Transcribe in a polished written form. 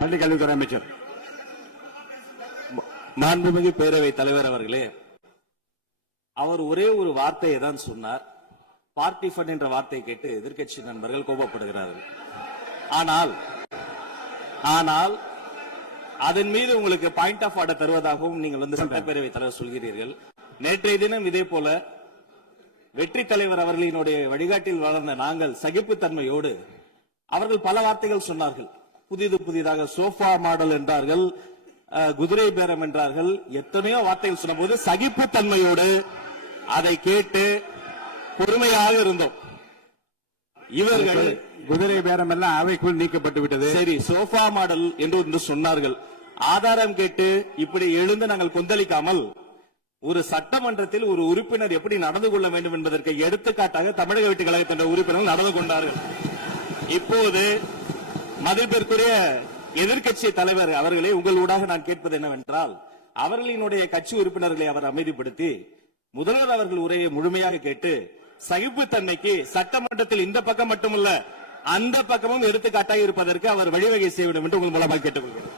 பள்ளிக் கல்வித்துறை அமைச்சர். மாண்புமிகு பேரவைத் தலைவர் அவர்களே, அவர் ஒரே ஒரு வார்த்தையை தான் சொன்னார். பார்ட்டி ஃபண்ட் என்ற வார்த்தையை கேட்டு எதிர்க்கட்சி நண்பர்கள் கோபப்படுகிறார்கள். ஆனால் அதன் மீது உங்களுக்கு பாயிண்ட் ஆஃப் ஆர்டர் தருவதாகவும் நீங்கள் சட்டப்பேரவைத் தலைவர் சொல்கிறீர்கள். நேற்றைய தினம் இதே போல வெற்றி தலைவர் அவர்களினுடைய வழிகாட்டில் வளர்ந்த நாங்கள் சகிப்புத்தன்மையோடு அவர்கள் பல வார்த்தைகள் சொன்னார்கள். புதிதாக சோஃபா மாடல் என்றார்கள், குதிரை பேரம் என்றார்கள், எத்தனையோ வார்த்தைகள் சொன்னபோது சகிப்புத்தன்மையோடு அதை கேட்டு பொறுமையாக இருந்தோம். இவர்கள் குதிரை பேரம் எல்லாம் அவைக்குள் நீக்கப்பட்டு விட்டது. சரி, சோஃபா மாடல் என்று சொன்னார்கள். ஆதாரம் கேட்டு இப்படி எழுந்து நாங்கள் கொந்தளிக்காமல் ஒரு சட்டமன்றத்தில் ஒரு உறுப்பினர் எப்படி நடந்து கொள்ள வேண்டும் என்பதற்கு எடுத்துக்காட்டாக தமிழக வெற்றி கழகத்தின் உறுப்பினர்கள் நடந்து கொண்டார்கள். இப்போது மதிப்பிற்குரிய எதிர்க்கட்சி தலைவர் அவர்களே, உங்கள் ஊடாக நான் கேட்பது என்னவென்றால், அவர்களினுடைய கட்சி உறுப்பினர்களை அவர் அமைதிப்படுத்தி முதல்வர் அவர்கள் உரையை முழுமையாக கேட்டு சகிப்புத்தன்மைக்கு சட்டமன்றத்தில் இந்த பக்கம் மட்டுமல்ல அந்த பக்கமும் எடுத்துக்காட்டாக இருப்பதற்கு அவர் வழிவகை செய்ய வேண்டும் என்று உங்கள் மூலமாக கேட்டுக்கொள்கிறேன்.